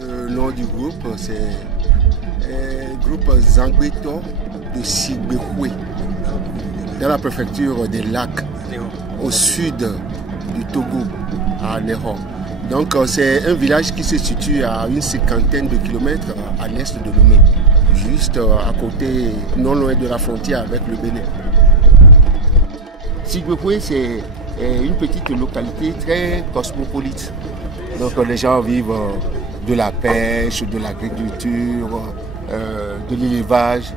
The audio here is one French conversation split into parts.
Le nom du groupe, c'est groupe Zangbeto de Sigbekwe, dans la préfecture des Lacs, au sud du Togo, à Ného. Donc c'est un village qui se situe à une cinquantaine de kilomètres à l'est de Lomé, juste à côté, non loin de la frontière avec le Bénin. Sigbekwe, c'est une petite localité très cosmopolite. Donc les gens vivent de la pêche, de l'agriculture, de l'élevage,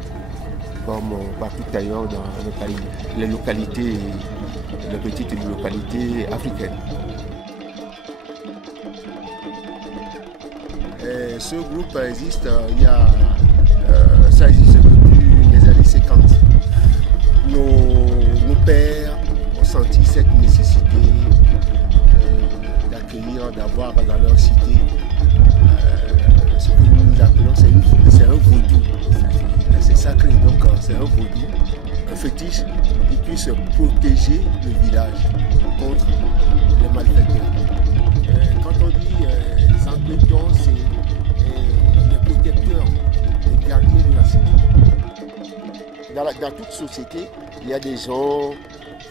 comme partout ailleurs dans les localités, les petites localités africaines. Et ce groupe existe, ça existe depuis les années 50. Nos pères ont senti cette nécessité d'accueillir, d'avoir dans leur cité ce que nous appelons, c'est un vaudou. C'est sacré, donc c'est un vaudou, un fétiche qui puisse protéger le village contre les malfaiteurs. Quand on dit les Zangbeto, c'est les protecteurs, les gardiens de la cité. Dans toute société, il y a des gens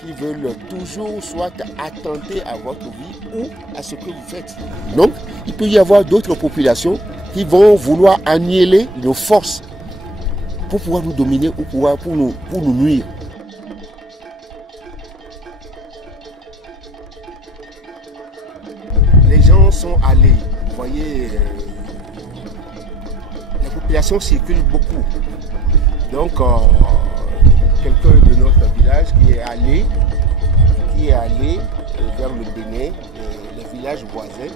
qui veulent toujours soit attenter à votre vie ou à ce que vous faites. Donc, il peut y avoir d'autres populations qui vont vouloir annihiler nos forces pour pouvoir nous dominer ou pour nous nuire. Les gens sont allés, vous voyez, la population circule beaucoup. Donc, quelqu'un de notre village qui est allé vers le Bénin, et les villages voisins.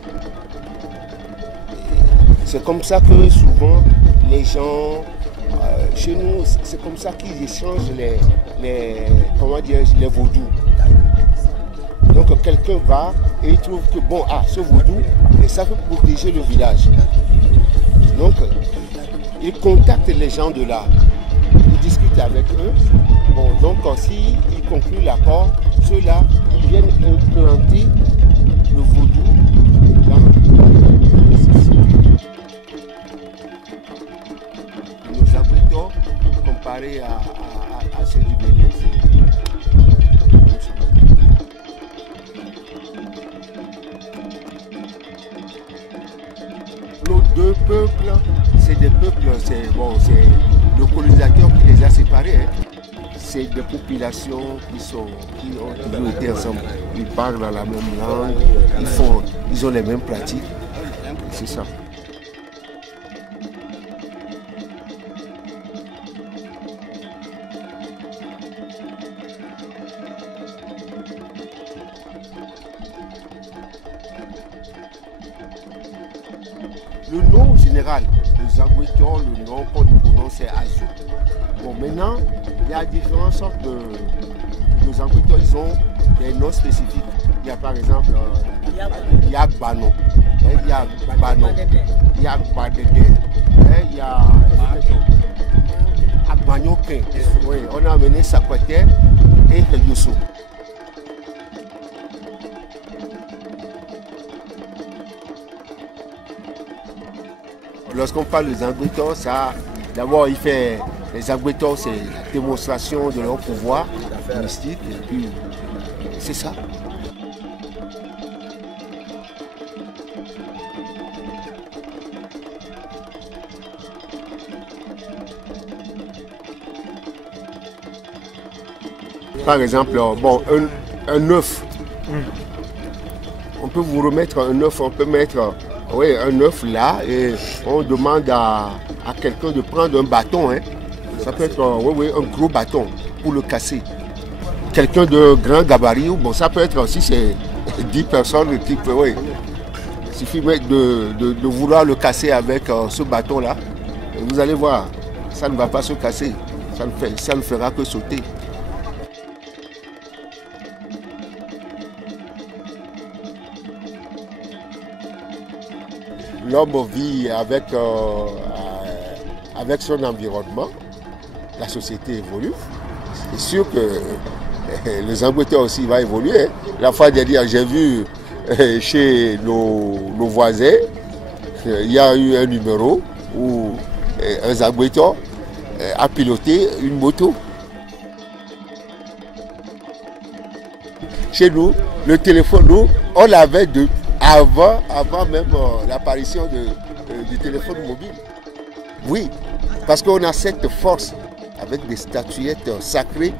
C'est comme ça que souvent les gens, chez nous, c'est comme ça qu'ils échangent les vaudous. Donc quelqu'un va et il trouve que bon, ce vaudou, et ça peut protéger le village. Donc il contacte les gens de là, il discute avec eux. Bon, donc s'ils concluent l'accord, ceux-là, ils viennent implanter le vaudou dans nos Zangbeto, comparé à ceux du Bénin. Nos deux peuples, c'est des peuples, c'est le colonisateur qui les a séparés. C'est des populations qui ont toujours été ensemble. Ils parlent dans la même langue, ils ont les mêmes pratiques. C'est ça. Le nom général de Zangbeto, le nom qu'on prononce, c'est Azou. Bon, maintenant, il y a différentes sortes de Zangbeto, ils ont des noms spécifiques. Il y a par exemple Yagbano, Yagbano, Yagbadede, il y a Agbanyoke. Oui, on a amené Sakwete et Yosso. Lorsqu'on parle de Zangbeto, ça, d'abord, les Zangbeto, c'est la démonstration de leur pouvoir mystique, et puis c'est ça. Par exemple, bon, un œuf. On peut vous remettre un œuf, on peut mettre un œuf là et on demande à quelqu'un de prendre un bâton. Ça peut être un gros bâton pour le casser. Quelqu'un de grand gabarit, bon, ça peut être aussi c'est 10 personnes qui peuvent. Il suffit de vouloir le casser avec ce bâton-là. Vous allez voir, ça ne va pas se casser. Ça ne fera que sauter. L'homme vit avec son environnement, la société évolue. C'est sûr que les Zangbeto aussi va évoluer. La fois dernière, j'ai vu chez nos voisins, il y a eu un numéro où un Zangbeton a piloté une moto. Chez nous, le téléphone, nous, on l'avait avant même l'apparition du téléphone mobile. Oui, parce qu'on a cette force avec des statuettes sacrées.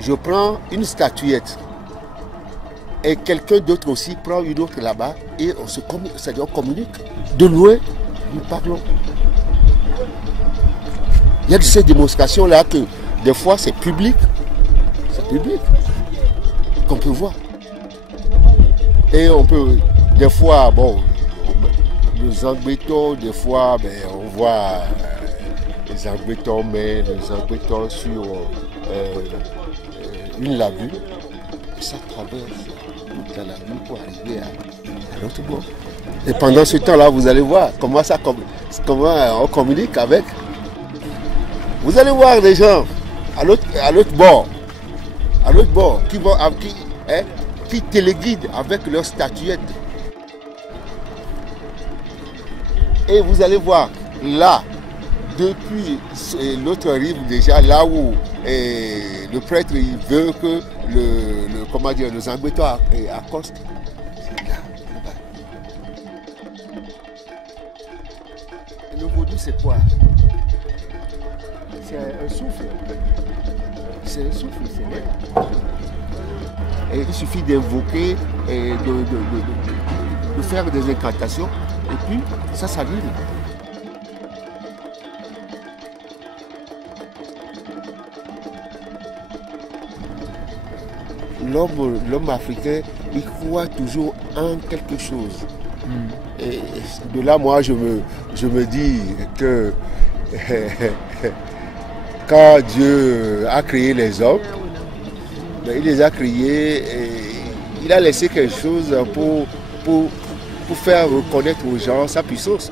Je prends une statuette et quelqu'un d'autre aussi prend une autre là-bas et on communique. De loin, nous parlons. Il y a de ces démonstrations-là que des fois c'est public. C'est public qu'on peut voir. Et on peut, des fois, bon, le Zangbeton, des fois, ben, on voit les Zangbeton, mais les Zangbeton sur une lagune. Et ça traverse toute la lagune pour arriver à l'autre bord. Et pendant ce temps-là, vous allez voir comment on communique avec. Vous allez voir les gens à l'autre bord, qui téléguident avec leurs statuettes. Et vous allez voir là, depuis l'autre rive déjà, là où le prêtre il veut que le Zangbeton accoste. C'est là. Le vaudou c'est quoi? C'est un souffle. C'est un souffle, c'est l'air. Et il suffit d'invoquer et de faire des incantations et puis ça s'allume. L'homme africain, il croit toujours en quelque chose. Et de là, moi, je me dis que quand Dieu a créé les hommes, il les a créés et il a laissé quelque chose pour faire reconnaître aux gens sa puissance.